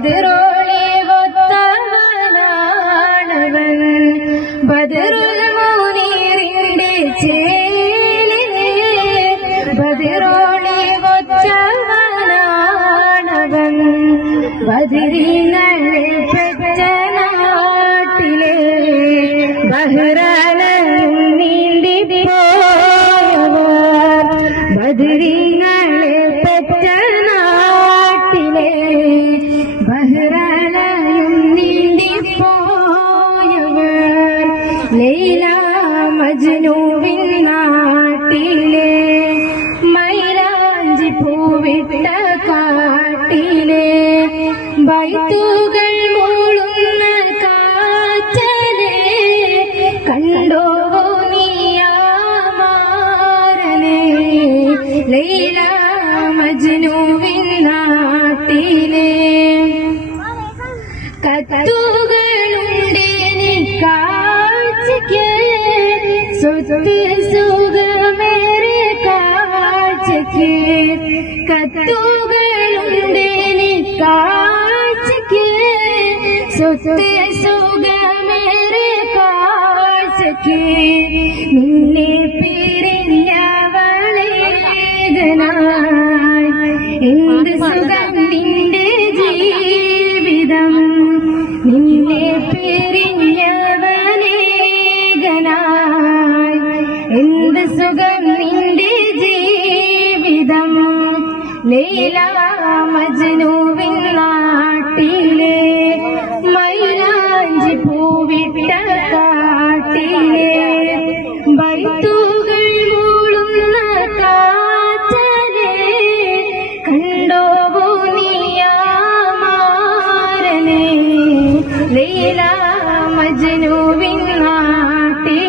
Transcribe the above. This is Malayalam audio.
ബദറോളി ഒത്തവനാണവൻ ബദറുൽ മുനീറിന്റെ ചേലിനെ ബദറോളി ഒത്തവനാണവൻ ബദരീങ്ങളെ പെറ്റ നാട്ടിലെ ബഹ്റലയും നീന്തിപ്പോയവർ ബദരീങ്ങളെ പെറ്റ നാട്ടിലെ ബഹ്റലയും നീന്തിപ്പോയവർ ലൈല മജ്നൂവിൻ നാട്ടിലെ മൈലാഞ്ചി പൂവിട്ട കാട്ടിലെ ബൈത്തുകൾ മൂളുന്ന കാറ്റലെ കണ്ടോ നീയാമാരനെ ലൈല മജ്നൂവിൻ നാട്ടിലെ കത്തുകളുണ്ടേനി കാഴ്ചയ്ക്ക് സ്വത്ത് സുഖമേറെ കാഴ്ചയ്ക്ക് കത്തുകളുണ്ടേനി കാഴ്ചയ്ക്ക് സ്വത്ത് സുഖമേറെ കാഴ്ചയ്ക്ക് നിന്നെ പിരിഞ്ഞവളേകനായി എന്ത് സുഖം നിന്റെ ജീവിതം നിന്നെ പിരിഞ്ഞവനേകനായി എന്ത് സുഖം നിന്റെ ജീവിതം ലൈല മജ്നൂവിൻ നാട്ടിലെ മൈലാഞ്ചി പൂവിട്ട കാട്ടിലെ ബൈത്തുകൾ മൂളുന്ന കാറ്റലെ കണ്ടോ നീയാമാരനെ ലൈല മജ്നൂവിൻ നാട്ടിലെ